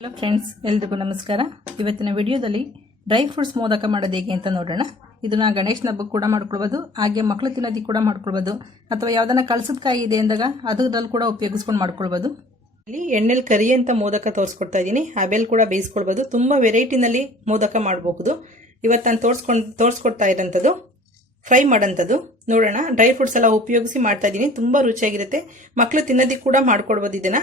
Hello friends, ಎಲ್ರಿಗೂ ನಮಸ್ಕಾರ. ಇವತ್ತಿನ ವಿಡಿಯೋದಲ್ಲಿ ಡ್ರೈ ಫ್ರೂಟ್ಸ್ ಮೋದಕ ಮಾಡೋದು ಹೇಗೆ ಅಂತ ನೋಡೋಣ. ಇದನ್ನ ಗಣೇಶನ ಹಬ್ಬಕ್ಕೆ ಕೂಡ ಮಾಡ್ಕೊಳ್ಬೋದು, ಹಾಗೆ ಮಕ್ಕಳು ತಿನ್ನೋದಕ್ಕೆ ಕೂಡ ಮಾಡ್ಕೊಳ್ಬೋದು, ಅಥವಾ ಯಾವ್ದನ್ನ ಕಳ್ಸದ ಕಾಯಿ ಇದೆ ಅಂದಾಗ ಅದರಲ್ಲಿ ಕೂಡ ಉಪಯೋಗಿಸ್ಕೊಂಡು ಮಾಡ್ಕೊಳ್ಬೋದು. ಇಲ್ಲಿ ಎಣ್ಣೆಲಿ ಕರಿ ಅಂತ ಮೋದಕ ತೋರಿಸ್ಕೊಡ್ತಾ ಇದ್ದೀನಿ. ಆಬೇಲ್ ಕೂಡ ಬೇಯಿಸ್ಕೊಳ್ಬೋದು. ತುಂಬಾ ವೆರೈಟಿನಲ್ಲಿ ಮೋದಕ ಮಾಡಬಹುದು. ಇವತ್ತು ನಾನು ತೋರಿಸ್ಕೊಡ್ತಾ ಇರೋಂಥದ್ದು ಫ್ರೈ ಮಾಡೋಂಥದ್ದು. ನೋಡೋಣ. ಡ್ರೈ ಫ್ರೂಟ್ಸ್ ಎಲ್ಲ ಉಪಯೋಗಿಸಿ ಮಾಡ್ತಾ ಇದ್ದೀನಿ. ತುಂಬಾ ರುಚಿಯಾಗಿರುತ್ತೆ. ಮಕ್ಕಳು ತಿನ್ನೋದಕ್ಕೆ ಕೂಡ ಮಾಡ್ಕೊಳ್ಬೋದು. ಇದನ್ನ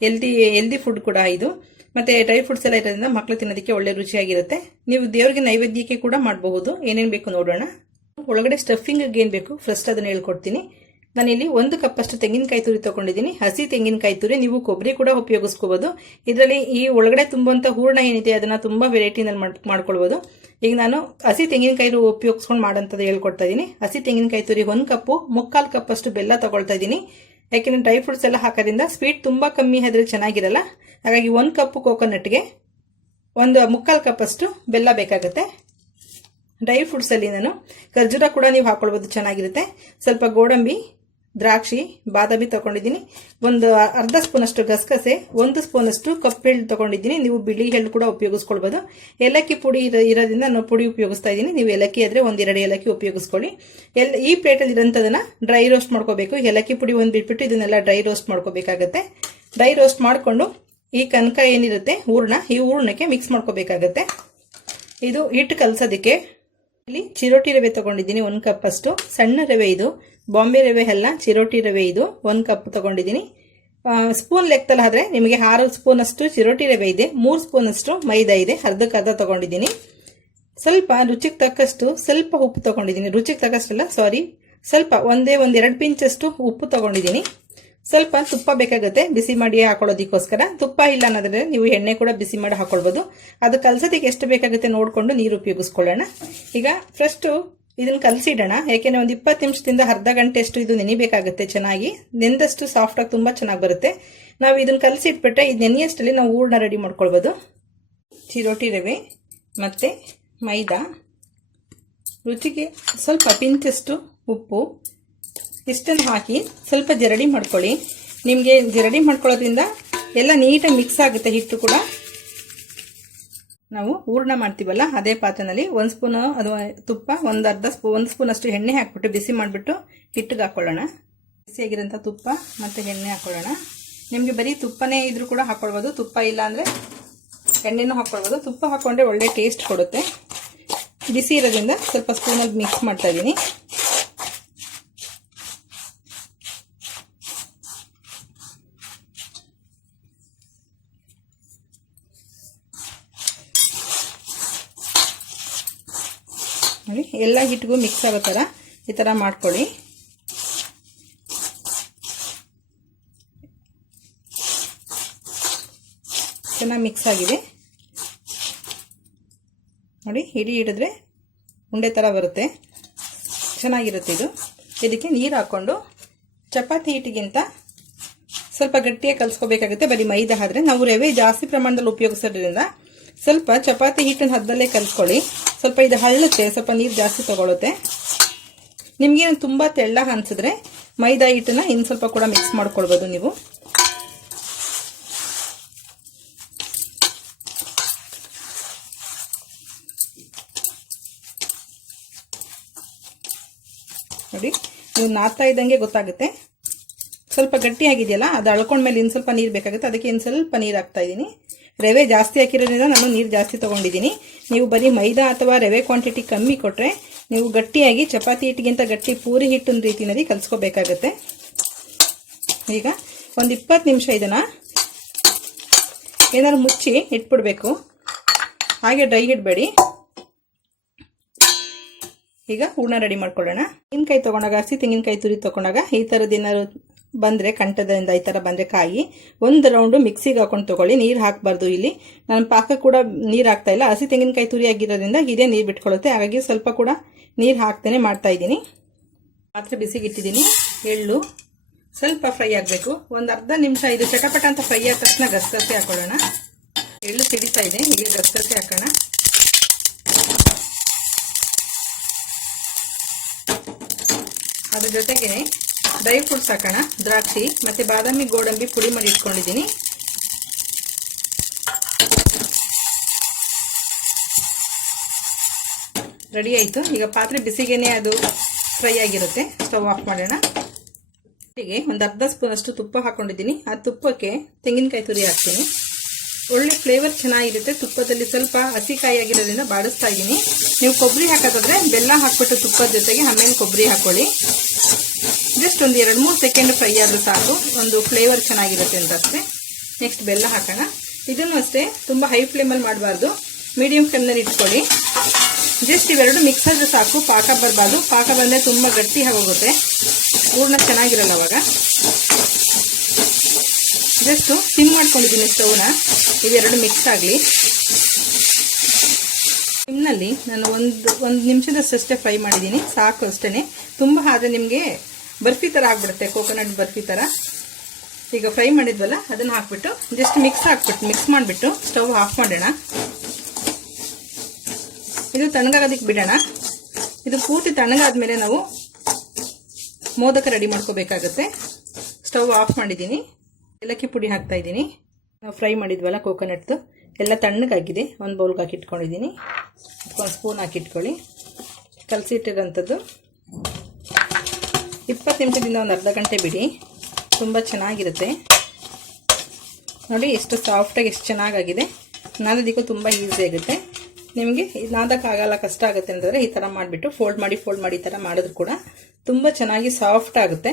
ಹೆಲ್ದಿ ಫುಡ್ ಕೂಡ ಇದು. ಮತ್ತೆ ಡ್ರೈ ಫ್ರೂಟ್ಸ್ ಎಲ್ಲ ಇರೋದ್ರಿಂದ ಮಕ್ಕಳು ತಿನ್ನೋದಕ್ಕೆ ಒಳ್ಳೆ ರುಚಿಯಾಗಿರುತ್ತೆ. ನೀವು ದೇವರಿಗೆ ನೈವೇದ್ಯಕ್ಕೆ ಕೂಡ ಮಾಡಬಹುದು. ಏನೇನು ಬೇಕು ನೋಡೋಣ. ಒಳಗಡೆ ಸ್ಟಫಿಂಗ್ ಏನ್ ಬೇಕು ಫಸ್ಟ್ ಅದನ್ನ ಹೇಳ್ಕೊಡ್ತೀನಿ. ನಾನಿಲ್ಲಿ 1 ಕಪ್ ಅಷ್ಟು ತೆಂಗಿನಕಾಯಿ ತುರಿ ತಗೊಂಡಿದ್ದೀನಿ. ಹಸಿ ತೆಂಗಿನಕಾಯಿ ತುರಿ. ನೀವು ಕೊಬ್ಬರಿ ಕೂಡ ಉಪಯೋಗಿಸ್ಕೋಬಹುದು. ಇದರಲ್ಲಿ ಈ ಒಳಗಡೆ ತುಂಬುವಂತ ಹೂರ್ಣ ಏನಿದೆ ಅದನ್ನ ತುಂಬಾ ವೆರೈಟಿನಲ್ಲಿ ಮಾಡ್ಕೊಳ್ಬಹುದು. ಈಗ ನಾನು ಹಸಿ ತೆಂಗಿನಕಾಯಿ ಉಪಯೋಗಿಸ್ಕೊಂಡು ಮಾಡೋಂಥದ್ದು ಹೇಳ್ಕೊಡ್ತಾ ಇದ್ದೀನಿ. ಹಸಿ ತೆಂಗಿನಕಾಯಿ ತುರಿ 1 ಕಪ್, 3/4 ಕಪ್ ಅಷ್ಟು ಬೆಲ್ಲ ತಗೊಳ್ತಾ ಇದ್ದೀನಿ. ಯಾಕೆಂದ್ರೆ ಡ್ರೈ ಫ್ರೂಟ್ಸ್ ಎಲ್ಲ ಹಾಕೋದ್ರಿಂದ ಸ್ವೀಟ್ ತುಂಬಾ ಕಮ್ಮಿ ಆದ್ರೆ ಚೆನ್ನಾಗಿರಲ್ಲ. ಹಾಗಾಗಿ 1 ಕಪ್ ಕೋಕೋನಟ್ಗೆ 1/4 ಕಪ್ ಅಷ್ಟು ಬೆಲ್ಲ ಬೇಕಾಗುತ್ತೆ. ಡ್ರೈ ಫ್ರೂಟ್ಸ್ ಅಲ್ಲಿ ನಾನು ಖರ್ಜೂರ ಕೂಡ ನೀವು ಹಾಕೊಳ್ಬಹುದು, ಚೆನ್ನಾಗಿರುತ್ತೆ. ಸ್ವಲ್ಪ ಗೋಡಂಬಿ, ದ್ರಾಕ್ಷಿ, ಬಾದಾಮಿ ತಗೊಂಡಿದ್ದೀನಿ. ಒಂದು ಅರ್ಧ ಸ್ಪೂನ್ ಅಷ್ಟು ಗಸಗಸೆ, 1 ಸ್ಪೂನ್ ಅಷ್ಟು ಕಪ್ಪು ಎಳ್ಳು ತಗೊಂಡಿದ್ದೀನಿ. ನೀವು ಬಿಳಿ ಎಳ್ಳು ಕೂಡ ಉಪಯೋಗಿಸ್ಕೊಳ್ಬಹುದು. ಏಲಕ್ಕಿ ಪುಡಿ ಇರೋದ್ರಿಂದ ನಾನು ಪುಡಿ ಉಪಯೋಗಿಸ್ತಾ ಇದ್ದೀನಿ. ನೀವು ಏಲಕ್ಕಿ ಆದ್ರೆ 1-2 ಏಲಕ್ಕಿ ಉಪಯೋಗಿಸ್ಕೊಳ್ಳಿ. ಈ ಪ್ಲೇಟ್ ಅಲ್ಲಿ ಇರೋಂಥದನ್ನ ಡ್ರೈ ರೋಸ್ಟ್ ಮಾಡ್ಕೋಬೇಕು. ಏಲಕ್ಕಿ ಪುಡಿ ಬಿಟ್ಬಿಟ್ಟು ಇದನ್ನೆಲ್ಲ ಡ್ರೈ ರೋಸ್ಟ್ ಮಾಡ್ಕೋಬೇಕಾಗತ್ತೆ. ಡ್ರೈ ರೋಸ್ಟ್ ಮಾಡ್ಕೊಂಡು ಈ ಕನಕ ಏನಿರುತ್ತೆ ಹೂರ್ಣ, ಈ ಹೂರ್ಣಕ್ಕೆ ಮಿಕ್ಸ್ ಮಾಡ್ಕೋಬೇಕಾಗತ್ತೆ. ಇದು ಹಿಟ್ಟು ಕಲಸೋದಕ್ಕೆ ಇಲ್ಲಿ ಚಿರೋಟಿ ರವೆ ತಗೊಂಡಿದ್ದೀನಿ 1 ಕಪ್ ಅಷ್ಟು. ಸಣ್ಣ ರವೆ ಇದು, ಬಾಂಬೆ ರವೆ ಅಲ್ಲ, ಚಿರೋಟಿ ರವೆ ಇದು 1 ಕಪ್ ತಗೊಂಡಿದ್ದೀನಿ. ಸ್ಪೂನ್ ಲೆಕ್ಕದಲ್ಲಿ ಆದ್ರೆ ನಿಮಗೆ 6 ಸ್ಪೂನ್ ಅಷ್ಟು ಚಿರೋಟಿ ರವೆ ಇದೆ, 3 ಸ್ಪೂನ್ ಅಷ್ಟು ಮೈದಾ ಇದೆ, ಅರ್ಧಕ್ಕರ್ಧ ತಗೊಂಡಿದ್ದೀನಿ. ಸ್ವಲ್ಪ ರುಚಿಗೆ ತಕ್ಕಷ್ಟು ಸ್ವಲ್ಪ ಉಪ್ಪು ತಗೊಂಡಿದ್ದೀನಿ. ರುಚಿಗೆ ತಕ್ಕಷ್ಟಲ್ಲ, ಸಾರಿ, ಸ್ವಲ್ಪ 1-2 ಪಿಂಚ್ ಅಷ್ಟು ಉಪ್ಪು ತಗೊಂಡಿದ್ದೀನಿ. ಸ್ವಲ್ಪ ತುಪ್ಪ ಬೇಕಾಗುತ್ತೆ ಬಿಸಿ ಮಾಡಿ ಹಾಕೊಳ್ಳೋದಕ್ಕೋಸ್ಕರ. ತುಪ್ಪ ಇಲ್ಲ ಅನ್ನೋದ್ರೆ ನೀವು ಎಣ್ಣೆ ಕೂಡ ಬಿಸಿ ಮಾಡಿ ಹಾಕೊಳ್ಬಹುದು. ಅದು ಕಲಸೋದಕ್ಕೆ ಎಷ್ಟು ಬೇಕಾಗುತ್ತೆ ನೋಡ್ಕೊಂಡು ನೀರು ಉಪಯೋಗಿಸ್ಕೊಳ್ಳೋಣ. ಈಗ ಫಸ್ಟ್ ಇದನ್ನ ಕಲಸಿಡೋಣ. ಯಾಕೆಂದ್ರೆ 20 ನಿಮಿಷದಿಂದ ಅರ್ಧ ಗಂಟೆ ಅಷ್ಟು ಇದು ನೆನಿಬೇಕಾಗುತ್ತೆ. ಚೆನ್ನಾಗಿ ನೆಂದಷ್ಟು ಸಾಫ್ಟ್ ಆಗಿ ತುಂಬಾ ಚೆನ್ನಾಗಿ ಬರುತ್ತೆ. ನಾವು ಇದನ್ನ ಕಲಸಿಟ್ಬಿಟ್ರೆ ಇದು ನೆನೆಯಷ್ಟಲ್ಲಿ ನಾವು ಹೂರ್ಣ ರೆಡಿ ಮಾಡ್ಕೊಳ್ಬಹುದು. ಚಿರೋಟಿ ರವೆ ಮತ್ತೆ ಮೈದಾ, ರುಚಿಗೆ ಸ್ವಲ್ಪ ಪಿಂಚಷ್ಟು ಉಪ್ಪು, ಇಷ್ಟನ್ನು ಹಾಕಿ ಸ್ವಲ್ಪ ಜರಡಿ ಮಾಡ್ಕೊಳ್ಳಿ. ನಿಮಗೆ ಜರಡಿ ಮಾಡ್ಕೊಳ್ಳೋದ್ರಿಂದ ಎಲ್ಲ ನೀಟಾಗಿ ಮಿಕ್ಸ್ ಆಗುತ್ತೆ. ಹಿಟ್ಟು ಕೂಡ ನಾವು ಹೂರ್ಣ ಮಾಡ್ತೀವಲ್ಲ ಅದೇ ಪಾತ್ರೆನಲ್ಲಿ 1 ಸ್ಪೂನ್ ಅಥವಾ ತುಪ್ಪ, 1 ಸ್ಪೂನ್ ಅಷ್ಟು ಎಣ್ಣೆ ಹಾಕ್ಬಿಟ್ಟು ಬಿಸಿ ಮಾಡಿಬಿಟ್ಟು ಹಿಟ್ಟಿಗೆ ಹಾಕೊಳ್ಳೋಣ. ಬಿಸಿಯಾಗಿರೋಂಥ ತುಪ್ಪ ಮತ್ತೆ ಎಣ್ಣೆ ಹಾಕೊಳ್ಳೋಣ. ನಿಮಗೆ ಬರೀ ತುಪ್ಪನೇ ಇದ್ರೂ ಕೂಡ ಹಾಕೊಳ್ಬೋದು. ತುಪ್ಪ ಇಲ್ಲ ಅಂದ್ರೆ ಎಣ್ಣೆನೂ ಹಾಕೊಳ್ಬೋದು. ತುಪ್ಪ ಹಾಕೊಂಡ್ರೆ ಒಳ್ಳೆ ಟೇಸ್ಟ್ ಕೊಡುತ್ತೆ. ಬಿಸಿ ಇರೋದ್ರಿಂದ ಸ್ವಲ್ಪ ಸ್ಪೂನಲ್ಲಿ ಮಿಕ್ಸ್ ಮಾಡ್ತಾ ಇದ್ದೀನಿ. ನೋಡಿ, ಎಲ್ಲ ಹಿಟ್ಟಿಗೂ ಮಿಕ್ಸ್ ಆಗೋ ಥರ ಈ ಥರ ಮಾಡ್ಕೊಳ್ಳಿ. ಚೆನ್ನಾಗಿ ಮಿಕ್ಸ್ ಆಗಿದೆ ನೋಡಿ. ಹಿಡಿದ್ರೆ ಉಂಡೆ ಥರ ಬರುತ್ತೆ, ಚೆನ್ನಾಗಿರುತ್ತೆ ಇದು. ಇದಕ್ಕೆ ನೀರು ಹಾಕ್ಕೊಂಡು ಚಪಾತಿ ಹಿಟ್ಟಿಗಿಂತ ಸ್ವಲ್ಪ ಗಟ್ಟಿಯಾಗಿ ಕಲಿಸ್ಕೋಬೇಕಾಗುತ್ತೆ. ಬರೀ ಮೈದಾ ಆದ್ರೆ ನಾವು ರವೆ ಜಾಸ್ತಿ ಪ್ರಮಾಣದಲ್ಲಿ ಉಪಯೋಗಿಸೋದ್ರಿಂದ ಸ್ವಲ್ಪ ಚಪಾತಿ ಹಿಟ್ಟನ್ನು ಹದ್ದಲ್ಲೇ ಕಲಿಸ್ಕೊಳ್ಳಿ. ಸ್ವಲ್ಪ ಇದು ಹಳ್ಳುತ್ತೆ, ಸ್ವಲ್ಪ ನೀರು ಜಾಸ್ತಿ ತಗೊಳುತ್ತೆ. ನಿಮ್ಗೆ ತುಂಬಾ ತೆಳ್ಳ ಅನ್ಸಿದ್ರೆ ಮೈದಾ ಹಿಟ್ಟನ್ನ ಇನ್ನು ಸ್ವಲ್ಪ ಕೂಡ ಮಿಕ್ಸ್ ಮಾಡ್ಕೊಳ್ಬಹುದು ನೀವು. ನೋಡಿ, ನೀವು ನಾದ್ತಾ ಇದ್ದಂಗೆ ಗೊತ್ತಾಗುತ್ತೆ. ಸ್ವಲ್ಪ ಗಟ್ಟಿ ಆಗಿದೆಯಲ್ಲ, ಅದು ಅಳ್ಕೊಂಡ್ಮೇಲೆ ಇನ್ನು ಸ್ವಲ್ಪ ನೀರು ಬೇಕಾಗುತ್ತೆ. ಅದಕ್ಕೆ ಇನ್ನು ಸ್ವಲ್ಪ ನೀರು ಹಾಕ್ತಾ ಇದ್ದೀನಿ. ರವೆ ಜಾಸ್ತಿ ಹಾಕಿರೋದ್ರಿಂದ ನಾನು ನೀರು ಜಾಸ್ತಿ ತಗೊಂಡಿದ್ದೀನಿ. ನೀವು ಬರೀ ಮೈದಾ ಅಥವಾ ರವೆ ಕ್ವಾಂಟಿಟಿ ಕಮ್ಮಿ ಕೊಟ್ರೆ ನೀವು ಗಟ್ಟಿಯಾಗಿ ಚಪಾತಿ ಹಿಟ್ಟಿಗಿಂತ ಗಟ್ಟಿ ಪೂರಿ ಹಿಟ್ಟಿನ ರೀತಿಯಲ್ಲಿ ಕಲಿಸ್ಕೋಬೇಕಾಗತ್ತೆ. ಈಗ 20 ನಿಮಿಷ ಇದನ್ನ ಏನಾದ್ರು ಮುಚ್ಚಿ ಇಟ್ಬಿಡ್ಬೇಕು. ಹಾಗೆ ಡ್ರೈ ಇಡಬೇಡಿ. ಈಗ ಹೂರ್ಣ ರೆಡಿ ಮಾಡ್ಕೊಳ್ಳೋಣ. ತೆಂಗಿನಕಾಯಿ ತಗೊಂಡಾಗ, ಹಸಿ ತೆಂಗಿನಕಾಯಿ ತುರಿ ತಗೊಂಡಾಗ ಈ ಥರದ್ದು ಏನಾದ್ರು ಬಂದ್ರೆ, ಕಂಠದಿಂದ ಈ ತರ ಬಂದ್ರೆ ಕಾಯಿ 1 ರೌಂಡ್ ಮಿಕ್ಸಿಗೆ ಹಾಕೊಂಡು ತಗೊಳ್ಳಿ. ನೀರು ಹಾಕಬಾರ್ದು. ಇಲ್ಲಿ ನಾನು ಪಾಕ ಕೂಡ ನೀರು ಹಾಕ್ತಾ ಇಲ್ಲ. ಹಸಿ ತೆಂಗಿನಕಾಯಿ ತುರಿ ಆಗಿರೋದ್ರಿಂದ ಇದೇ ನೀರು ಬಿಟ್ಕೊಳ್ಳುತ್ತೆ. ಹಾಗಾಗಿ ಸ್ವಲ್ಪ ಕೂಡ ನೀರು ಹಾಕ್ತೇನೆ ಮಾಡ್ತಾ ಇದ್ದೀನಿ. ಪಾತ್ರೆ ಬಿಸಿಗೆ ಇಟ್ಟಿದ್ದೀನಿ. ಎಳ್ಳು ಸ್ವಲ್ಪ ಫ್ರೈ ಆಗಬೇಕು. ಒಂದು ಅರ್ಧ ನಿಮಿಷ ಇದು ಚಟಪಟ ಅಂತ ಫ್ರೈ ಆದ ತಕ್ಷಣ ಗಸಗಸೆ ಹಾಕೊಳ್ಳೋಣ. ಎಳ್ಳು ಸಿಡಿತಾ ಇದೆ, ಈಗ ಗಸಗಸೆ ಹಾಕೋಣ. ಅದ್ರ ಜೊತೆಗೆ ಡ್ರೈ ಫ್ರೂಟ್ಸ್ ಹಾಕೋಣ. ದ್ರಾಕ್ಷಿ ಮತ್ತೆ ಬಾದಾಮಿ ಗೋಡಂಬಿ ಪುಡಿ ಮಾಡಿ ಇಟ್ಕೊಂಡಿದ್ದೀನಿ. ರೆಡಿ ಆಯಿತು. ಈಗ ಪಾತ್ರೆ ಬಿಸಿಗೇನೆ ಅದು ಫ್ರೈ ಆಗಿರುತ್ತೆ. ಸ್ಟವ್ ಆಫ್ ಮಾಡೋಣ. ಹೀಗೆ ಒಂದು ಅರ್ಧ ಸ್ಪೂನ್ ಅಷ್ಟು ತುಪ್ಪ ಹಾಕೊಂಡಿದ್ದೀನಿ. ಆ ತುಪ್ಪಕ್ಕೆ ತೆಂಗಿನಕಾಯಿ ತುರಿ ಹಾಕ್ತೀನಿ. ಒಳ್ಳೆ ಫ್ಲೇವರ್ ಚೆನ್ನಾಗಿರುತ್ತೆ. ತುಪ್ಪದಲ್ಲಿ ಸ್ವಲ್ಪ ಹಸಿಕಾಯಿ ಆಗಿರೋದ್ರಿಂದ ಬಾಡಿಸ್ತಾ ಇದ್ದೀನಿ. ನೀವು ಕೊಬ್ಬರಿ ಹಾಕೋದಾದ್ರೆ ಬೆಲ್ಲ ಹಾಕ್ಬಿಟ್ಟು ತುಪ್ಪದ ಜೊತೆಗೆ ಆಮೇಲೆ ಕೊಬ್ಬರಿ ಹಾಕೊಳ್ಳಿ. ಜಸ್ಟ್ ಒಂದು 2-3 ಸೆಕೆಂಡ್ ಫ್ರೈ ಆದರೂ ಸಾಕು, ಒಂದು ಫ್ಲೇವರ್ ಚೆನ್ನಾಗಿರುತ್ತೆ ಅಂತ ಅಷ್ಟೇ. ನೆಕ್ಸ್ಟ್ ಬೆಲ್ಲ ಹಾಕೋಣ. ಇದನ್ನು ಅಷ್ಟೇ ತುಂಬ ಹೈ ಫ್ಲೇಮಲ್ಲಿ ಮಾಡಬಾರ್ದು, ಮೀಡಿಯಂ ಫ್ಲೇಮ್ನಲ್ಲಿ ಇಟ್ಕೊಳ್ಳಿ. ಜಸ್ಟ್ ಇವೆರಡು ಮಿಕ್ಸ್ ಆದ್ರೆ ಸಾಕು, ಪಾಕ ಬರಬಾರ್ದು. ಪಾಕ ಬಂದರೆ ತುಂಬ ಗಟ್ಟಿ ಆಗೋಗುತ್ತೆ, ಹೂರ್ಣ ಚೆನ್ನಾಗಿರಲ್ಲ ಅವಾಗ. ಜಸ್ಟ್ ಸಿಮ್ ಮಾಡ್ಕೊಂಡಿದ್ದೀನಿ ಸ್ಟವ್ನ, ಇವೆರಡು ಮಿಕ್ಸ್ ಆಗಲಿ. ಸಿಮ್ನಲ್ಲಿ ನಾನು ಒಂದು ನಿಮಿಷದಷ್ಟೇ ಫ್ರೈ ಮಾಡಿದ್ದೀನಿ, ಸಾಕು ಅಷ್ಟೇ. ತುಂಬ ಆದರೆ ನಿಮಗೆ ಬರ್ಫಿ ಥರ ಆಗಿಬಿಡುತ್ತೆ, ಕೋಕೋನಟ್ ಬರ್ಫಿ ಥರ. ಈಗ ಫ್ರೈ ಮಾಡಿದ್ವಲ್ಲ ಅದನ್ನು ಹಾಕ್ಬಿಟ್ಟು ಜಸ್ಟ್ ಮಿಕ್ಸ್ ಮಾಡಿಬಿಟ್ಟು ಸ್ಟವ್ ಆಫ್ ಮಾಡೋಣ. ಇದು ತಣ್ಣಗಾಗೋದಕ್ಕೆ ಬಿಡೋಣ. ಇದು ಪೂರ್ತಿ ತಣ್ಣಗಾದ್ಮೇಲೆ ನಾವು ಮೋದಕ ರೆಡಿ ಮಾಡ್ಕೋಬೇಕಾಗತ್ತೆ. ಸ್ಟವ್ ಆಫ್ ಮಾಡಿದ್ದೀನಿ. ಏಲಕ್ಕಿ ಪುಡಿ ಹಾಕ್ತಾ ಇದ್ದೀನಿ. ನಾವು ಫ್ರೈ ಮಾಡಿದ್ವಲ್ಲ ಕೋಕೋನಟ್ದು ಎಲ್ಲ ತಣ್ಣಗಾಗಿದೆ. ಒಂದು ಬೌಲ್ಗೆ ಹಾಕಿಟ್ಕೊಂಡಿದ್ದೀನಿ. ಒಂದು ಸ್ಪೂನ್ ಹಾಕಿಟ್ಕೊಳ್ಳಿ. ಕಲಸಿಟ್ಟಿರೋಂಥದ್ದು 20 ನಿಮಿಷದಿಂದ ಒಂದು ಅರ್ಧ ಗಂಟೆ ಬಿಡಿ, ತುಂಬ ಚೆನ್ನಾಗಿರುತ್ತೆ. ನೋಡಿ ಎಷ್ಟು ಸಾಫ್ಟಾಗಿ ಎಷ್ಟು ಚೆನ್ನಾಗಾಗಿದೆ. ನಾದೋದಕ್ಕೂ ತುಂಬ ಈಸಿ ಆಗುತ್ತೆ. ನಿಮಗೆ ನಾದಕ್ಕಾಗಲ್ಲ, ಕಷ್ಟ ಆಗುತ್ತೆ ಅಂತಂದರೆ ಈ ಥರ ಮಾಡಿಬಿಟ್ಟು ಫೋಲ್ಡ್ ಮಾಡಿ ಈ ಥರ ಮಾಡಿದ್ರು ಕೂಡ ತುಂಬ ಚೆನ್ನಾಗಿ ಸಾಫ್ಟ್ ಆಗುತ್ತೆ.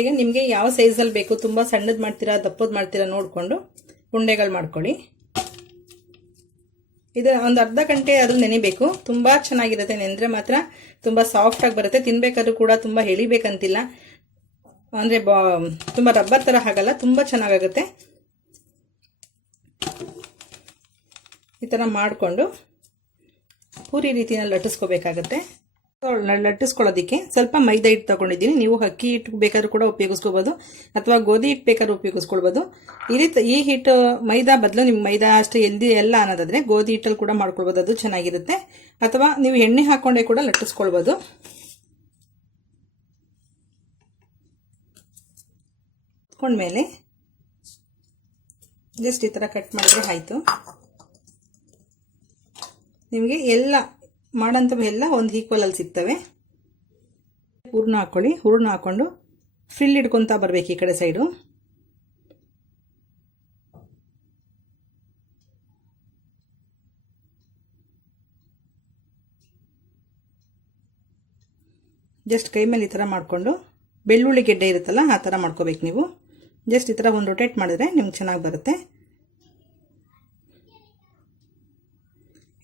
ಈಗ ನಿಮಗೆ ಯಾವ ಸೈಜಲ್ಲಿ ಬೇಕು, ತುಂಬ ಸಣ್ಣದು ಮಾಡ್ತೀರಾ ದಪ್ಪದು ಮಾಡ್ತೀರಾ ನೋಡಿಕೊಂಡು ಉಂಡೆಗಳು ಮಾಡ್ಕೊಳ್ಳಿ. ಇದು ಒಂದು ಅರ್ಧ ಗಂಟೆ ಅದು ನೆನೆಬೇಕು. ತುಂಬ ಚೆನ್ನಾಗಿರುತ್ತೆ, ನೆಂದರೆ ಮಾತ್ರ ತುಂಬ ಸಾಫ್ಟಾಗಿ ಬರುತ್ತೆ. ತಿನ್ಬೇಕಾದ್ರೂ ಕೂಡ ತುಂಬ ಎಳಿಬೇಕಂತಿಲ್ಲ, ಅಂದರೆ ತುಂಬ ರಬ್ಬರ್ ಥರ ಆಗಲ್ಲ, ತುಂಬ ಚೆನ್ನಾಗಾಗುತ್ತೆ. ಈ ಥರ ಮಾಡಿಕೊಂಡು ಪೂರಿ ರೀತಿಯಲ್ಲಿ ಲಟ್ಟಿಸ್ಕೋಬೇಕಾಗತ್ತೆ. ಲಟ್ಟಿಸ್ಕೊಳ್ಳೋದಕ್ಕೆ ಸ್ವಲ್ಪ ಮೈದಾ ಹಿಟ್ಟು ತಗೊಂಡಿದ್ದೀನಿ. ನೀವು ಅಕ್ಕಿ ಹಿಟ್ಟು ಬೇಕಾದ್ರೂ ಕೂಡ ಉಪಯೋಗಿಸ್ಕೋಬೋದು, ಅಥವಾ ಗೋಧಿ ಹಿಟ್ಟು ಬೇಕಾದ್ರೂ ಉಪಯೋಗಿಸ್ಕೊಳ್ಬೋದು. ಈ ಹಿಟ್ಟು ಮೈದಾ ಬದಲು ನಿಮ್ಗೆ ಮೈದಾ ಅಷ್ಟು ಎಲ್ದಿ ಎಲ್ಲ ಅನ್ನೋದಾದರೆ ಗೋಧಿ ಹಿಟ್ಟಲ್ಲಿ ಕೂಡ ಮಾಡ್ಕೊಳ್ಬೋದು, ಅದು ಚೆನ್ನಾಗಿರುತ್ತೆ. ಅಥವಾ ನೀವು ಎಣ್ಣೆ ಹಾಕ್ಕೊಂಡೇ ಕೂಡ ಲಟ್ಟಿಸ್ಕೊಳ್ಬೋದು. ಮೇಲೆ ಜಸ್ಟ್ ಈ ಥರ ಕಟ್ ಮಾಡಿದ್ರೆ ಆಯಿತು. ನಿಮಗೆ ಎಲ್ಲ ಮಾಡೋಂಥವು ಎಲ್ಲ ಒಂದು ಈಕ್ವಲಲ್ಲಿ ಸಿಗ್ತವೆ. ಹೂರ್ಣ ಹಾಕ್ಕೊಳ್ಳಿ. ಹೂರ್ಣ ಹಾಕ್ಕೊಂಡು ಫಿಲ್ ಹಿಡ್ಕೊತಾ ಬರಬೇಕು ಈ ಕಡೆ ಸೈಡು. ಜಸ್ಟ್ ಕೈ ಮೇಲೆ ಈ ಥರ ಮಾಡಿಕೊಂಡು, ಬೆಳ್ಳುಳ್ಳಿ ಗೆಡ್ಡೆ ಇರುತ್ತಲ್ಲ ಆ ಥರ ಮಾಡ್ಕೋಬೇಕು ನೀವು. ಜಸ್ಟ್ ಈ ಥರ ಒಂದು ರೊಟೇಟ್ ಮಾಡಿದ್ರೆ ನಿಮ್ಗೆ ಚೆನ್ನಾಗಿ ಬರುತ್ತೆ.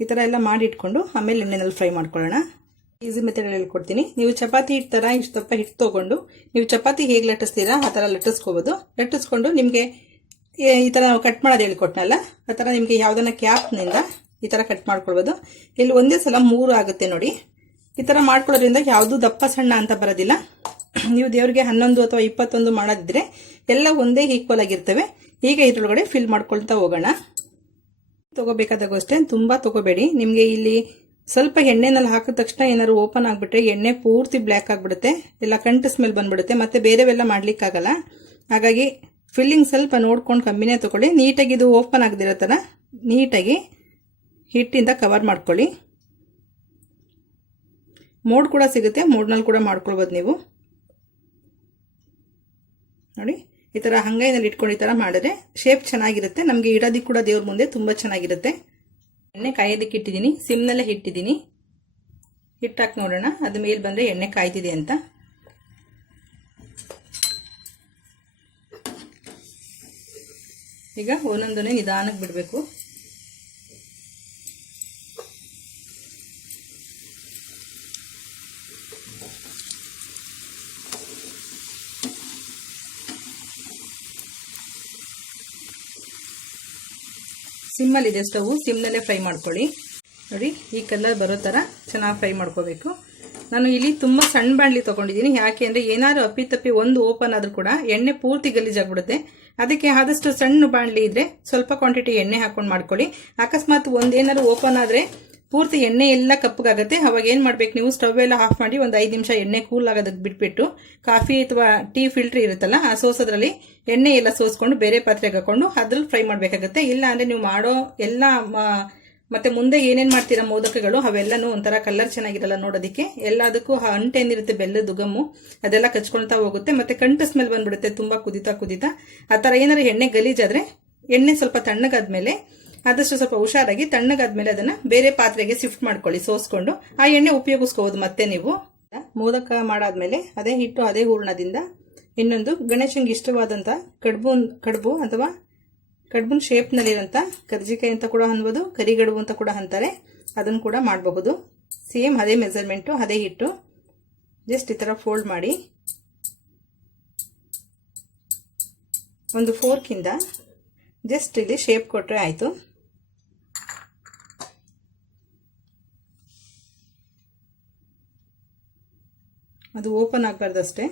ಈ ಥರ ಎಲ್ಲ ಮಾಡಿ ಇಟ್ಕೊಂಡು ಆಮೇಲೆ ಎಣ್ಣೆನಲ್ಲಿ ಫ್ರೈ ಮಾಡ್ಕೊಳ್ಳೋಣ. ಈಸಿ ಮೆಥಡಲ್ಲಿ ಹೇಳ್ಕೊಡ್ತೀನಿ. ನೀವು ಚಪಾತಿ ಹಿಟ್ಟು ಥರ ಇಷ್ಟು ದಪ್ಪ ಹಿಟ್ಟು ತೊಗೊಂಡು ನೀವು ಚಪಾತಿ ಹೇಗೆ ಲಟ್ಟಿಸ್ತೀರಾ ಆ ಥರ ಲಟ್ಟಿಸ್ಕೋಬೋದು. ಲಟ್ಟಿಸ್ಕೊಂಡು ನಿಮಗೆ ಈ ಥರ ನಾವು ಕಟ್ ಮಾಡೋದು ಹೇಳ್ಕೊಟ್ನಲ್ಲ ಆ ಥರ ನಿಮಗೆ ಯಾವುದನ್ನ ಕ್ಯಾಪ್ನಿಂದ ಈ ಥರ ಕಟ್ ಮಾಡ್ಕೊಳ್ಬೋದು. ಇಲ್ಲಿ ಒಂದೇ ಸಲ 3 ಆಗುತ್ತೆ ನೋಡಿ. ಈ ಥರ ಮಾಡ್ಕೊಳ್ಳೋದ್ರಿಂದ ಯಾವುದೂ ದಪ್ಪ ಸಣ್ಣ ಅಂತ ಬರೋದಿಲ್ಲ. ನೀವು ದೇವ್ರಿಗೆ 11 ಅಥವಾ 21 ಮಾಡೋದಿದ್ರೆ ಎಲ್ಲ ಒಂದೇ ಈಕ್ವಲ್ ಆಗಿರ್ತವೆ. ಈಗ ಇದರೊಳಗಡೆ ಫಿಲ್ ಮಾಡ್ಕೊಳ್ತಾ ಹೋಗೋಣ. ತಗೋಬೇಕಾದಾಗ ಅಷ್ಟೇ ತುಂಬ ತಗೋಬೇಡಿ. ನಿಮಗೆ ಇಲ್ಲಿ ಸ್ವಲ್ಪ ಎಣ್ಣೆನಲ್ಲಿ ಹಾಕಿದ ತಕ್ಷಣ ಏನಾದ್ರು ಓಪನ್ ಆಗಿಬಿಟ್ರೆ ಎಣ್ಣೆ ಪೂರ್ತಿ ಬ್ಲ್ಯಾಕ್ ಆಗಿಬಿಡುತ್ತೆ, ಎಲ್ಲ ಕಂಟು ಸ್ಮೆಲ್ ಬಂದ್ಬಿಡುತ್ತೆ, ಮತ್ತೆ ಬೇರೆವೆಲ್ಲ ಮಾಡ್ಲಿಕ್ಕಾಗಲ್ಲ. ಹಾಗಾಗಿ ಫಿಲ್ಲಿಂಗ್ ಸ್ವಲ್ಪ ನೋಡ್ಕೊಂಡು ಕಮ್ಮಿನೇ ತಗೊಳ್ಳಿ. ನೀಟಾಗಿ ಇದು ಓಪನ್ ಆಗದಿರೋ ಥರ ನೀಟಾಗಿ ಹಿಟ್ಟಿಂದ ಕವರ್ ಮಾಡ್ಕೊಳ್ಳಿ. ಮೋಡ್ ಕೂಡ ಸಿಗುತ್ತೆ, ಮೋಡ್ನಲ್ಲಿ ಕೂಡ ಮಾಡ್ಕೊಳ್ಬೋದು ನೀವು. ನೋಡಿ ಈ ಥರ ಹಂಗೈನಲ್ಲಿ ಇಟ್ಕೊಂಡು ಈ ಥರ ಮಾಡಿದ್ರೆ ಶೇಪ್ ಚೆನ್ನಾಗಿರುತ್ತೆ. ನಮಗೆ ಇಡೋದಕ್ಕೆ ಕೂಡ ದೇವ್ರ ಮುಂದೆ ತುಂಬ ಚೆನ್ನಾಗಿರುತ್ತೆ. ಎಣ್ಣೆ ಕಾಯೋದಕ್ಕೆ ಇಟ್ಟಿದ್ದೀನಿ, ಸಿಮ್ನಲ್ಲೇ ಇಟ್ಟಿದ್ದೀನಿ. ಹಿಟ್ಟಾಕಿ ನೋಡೋಣ ಅದು ಮೇಲೆ ಬಂದರೆ ಎಣ್ಣೆ ಕಾಯ್ತಿದೆ ಅಂತ. ಈಗ ಒಂದೊಂದನ್ನೇ ನಿಧಾನಕ್ಕೆ ಬಿಡಬೇಕು. ಸಿಮ್ಮಲ್ಲಿದೆ ಸ್ಟವ್, ಸಿಮ್ನಲ್ಲೇ ಫ್ರೈ ಮಾಡ್ಕೊಳ್ಳಿ. ನೋಡಿ ಈ ಕಲರ್ ಬರೋ ಥರ ಚೆನ್ನಾಗಿ ಫ್ರೈ ಮಾಡ್ಕೋಬೇಕು. ನಾನು ಇಲ್ಲಿ ತುಂಬ ಸಣ್ಣ ಬಾಣಲಿ ತೊಗೊಂಡಿದ್ದೀನಿ. ಯಾಕೆ ಅಂದರೆ ಏನಾದ್ರು ಅಪ್ಪಿತಪ್ಪಿ ಒಂದು ಓಪನ್ ಆದರೂ ಕೂಡ ಎಣ್ಣೆ ಪೂರ್ತಿ ಗಲೀಜಾಗ್ಬಿಡುತ್ತೆ. ಅದಕ್ಕೆ ಆದಷ್ಟು ಸಣ್ಣ ಬಾಣಲಿ ಇದ್ದರೆ ಸ್ವಲ್ಪ ಕ್ವಾಂಟಿಟಿ ಎಣ್ಣೆ ಹಾಕೊಂಡು ಮಾಡ್ಕೊಳ್ಳಿ. ಅಕಸ್ಮಾತ್ ಒಂದೇನಾದ್ರು ಓಪನ್ ಆದರೆ ಪೂರ್ತಿ ಎಣ್ಣೆ ಎಲ್ಲ ಕಪ್ಪಗಾಗುತ್ತೆ. ಅವಾಗ ಏನು ಮಾಡ್ಬೇಕು, ನೀವು ಸ್ಟವ್ ಎಲ್ಲ ಆಫ್ ಮಾಡಿ ಒಂದು 5 ನಿಮಿಷ ಎಣ್ಣೆ ಕೂಲ್ ಆಗೋದಕ್ಕೆ ಬಿಟ್ಬಿಟ್ಟು ಕಾಫಿ ಅಥವಾ ಟೀ ಫಿಲ್ಟರ್ ಇರುತ್ತಲ್ಲ ಆ ಸೋಸೋದ್ರಲ್ಲಿ ಎಣ್ಣೆ ಎಲ್ಲ ಸೋಸ್ಕೊಂಡು ಬೇರೆ ಪಾತ್ರೆಗೆ ಹಾಕೊಂಡು ಅದ್ರಲ್ಲಿ ಫ್ರೈ ಮಾಡಬೇಕಾಗುತ್ತೆ. ಇಲ್ಲ ಅಂದರೆ ನೀವು ಮಾಡೋ ಎಲ್ಲ ಮತ್ತೆ ಮುಂದೆ ಏನೇನು ಮಾಡ್ತೀರಾ ಮೋದಕಗಳು ಅವೆಲ್ಲನೂ ಒಂಥರ ಕಲರ್ ಚೆನ್ನಾಗಿರಲ್ಲ ನೋಡೋದಕ್ಕೆ. ಎಲ್ಲದಕ್ಕೂ ಅಂಟೇನಿರುತ್ತೆ ಬೆಲ್ಲದ ಗಮ್ಮು ಅದೆಲ್ಲ ಕಚ್ಕೊಳ್ತಾ ಹೋಗುತ್ತೆ. ಮತ್ತೆ ಕಂಟು ಸ್ಮೆಲ್ ಬಂದ್ಬಿಡುತ್ತೆ ತುಂಬ ಕುದಿತಾ. ಆ ಥರ ಏನಾದ್ರು ಎಣ್ಣೆ ಗಲೀಜಾದರೆ ಎಣ್ಣೆ ಸ್ವಲ್ಪ ತಣ್ಣಗಾದ್ಮೇಲೆ ಆದಷ್ಟು ಸ್ವಲ್ಪ ಹುಷಾರಾಗಿ ತಣ್ಣಗಾದ್ಮೇಲೆ ಅದನ್ನ ಬೇರೆ ಪಾತ್ರೆಗೆ ಶಿಫ್ಟ್ ಮಾಡ್ಕೊಳ್ಳಿ, ಸೋಸ್ಕೊಂಡು ಆ ಎಣ್ಣೆ ಉಪಯೋಗಿಸ್ಕೋಬಹುದು. ಮತ್ತೆ ನೀವು ಮೋದಕ ಮಾಡಾದ್ಮೇಲೆ ಅದೇ ಹಿಟ್ಟು ಅದೇ ಹೂರ್ಣದಿಂದ ಇನ್ನೊಂದು ಗಣೇಶನ್ಗೆ ಇಷ್ಟವಾದಂಥ ಕಡುಬು ಅಥವಾ ಕಡುಬಿನ ಶೇಪ್ನಲ್ಲಿರೋಂಥ ಕರ್ಜಿಕಾಯಿ ಅಂತ ಕೂಡ ಅನ್ಬೋದು, ಕರಿಗಡುಬು ಅಂತ ಕೂಡ ಅಂತಾರೆ. ಅದನ್ನು ಕೂಡ ಮಾಡಬಹುದು. ಸೇಮ್ ಅದೇ ಮೆಜರ್ಮೆಂಟು, ಅದೇ ಹಿಟ್ಟು. ಜಸ್ಟ್ ಈ ಥರ ಫೋಲ್ಡ್ ಮಾಡಿ ಒಂದು ಫೋರ್ಕಿಂದ ಜಸ್ಟ್ ಇಲ್ಲಿ ಶೇಪ್ ಕೊಟ್ಟರೆ ಆಯಿತು. ಅದು ಓಪನ್ ಆಗಬಾರ್ದು ಅಷ್ಟೇ.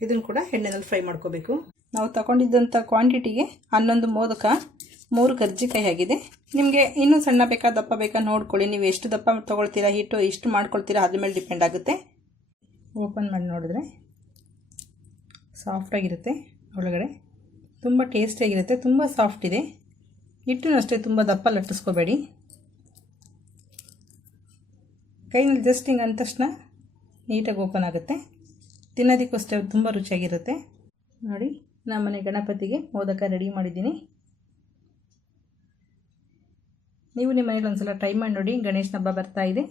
ಇದನ್ನು ಕೂಡ ಎಣ್ಣೆನಲ್ಲಿ ಫ್ರೈ ಮಾಡ್ಕೋಬೇಕು. ನಾವು ತಗೊಂಡಿದ್ದಂಥ ಕ್ವಾಂಟಿಟಿಗೆ 11 ಮೋದಕ 3 ಕರ್ಜಿಕಾಯಿ ಆಗಿದೆ. ನಿಮಗೆ ಇನ್ನೂ ಸಣ್ಣ ಬೇಕಾ ದಪ್ಪ ಬೇಕಾ ನೋಡ್ಕೊಳ್ಳಿ. ನೀವು ಎಷ್ಟು ದಪ್ಪ ತೊಗೊಳ್ತೀರಾ, ಹಿಟ್ಟು ಎಷ್ಟು ಮಾಡ್ಕೊಳ್ತೀರಾ ಅದ್ರ ಮೇಲೆ ಡಿಪೆಂಡ್ ಆಗುತ್ತೆ. ಓಪನ್ ಮಾಡಿ ನೋಡಿದ್ರೆ ಸಾಫ್ಟಾಗಿರುತ್ತೆ, ಒಳಗಡೆ ತುಂಬ ಟೇಸ್ಟಿಯಾಗಿರುತ್ತೆ, ತುಂಬ ಸಾಫ್ಟ್ ಇದೆ. ಹಿಟ್ಟು ಅಷ್ಟೇ ತುಂಬ ದಪ್ಪ ಲಟ್ಟಿಸ್ಕೋಬೇಡಿ. ಕೈನಲ್ಲಿ ಜಸ್ಟ್ ಹಿಂಗೆ ಅಂದ ತಕ್ಷಣ ನೀಟಾಗಿ ಓಪನ್ ಆಗುತ್ತೆ. ತಿನ್ನೋದಕ್ಕೂ ಅಷ್ಟೇ ತುಂಬ ರುಚಿಯಾಗಿರುತ್ತೆ. ನೋಡಿ, ನಮ್ಮನೆ ಗಣಪತಿಗೆ ಮೋದಕ ರೆಡಿ ಮಾಡಿದ್ದೀನಿ. ನೀವು ನಿಮ್ಮ ಮನೇಲಿ ಒಂದ್ಸಲ ಟ್ರೈ ಮಾಡಿ ನೋಡಿ. ಗಣೇಶನ ಹಬ್ಬ ಬರ್ತಾ ಇದೆ.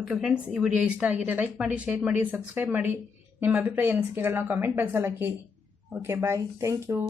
ಓಕೆ ಫ್ರೆಂಡ್ಸ್, ಈ ವಿಡಿಯೋ ಇಷ್ಟ ಆಗಿದೆ ಲೈಕ್ ಮಾಡಿ, ಶೇರ್ ಮಾಡಿ, ಸಬ್ಸ್ಕ್ರೈಬ್ ಮಾಡಿ. ನಿಮ್ಮ ಅಭಿಪ್ರಾಯ ಅನಿಸಿಕೆಗಳನ್ನ ಕಾಮೆಂಟ್ ಬಾಕ್ಸಲ್ಲಿ ಹಾಕಿ. Okay bye, thank you.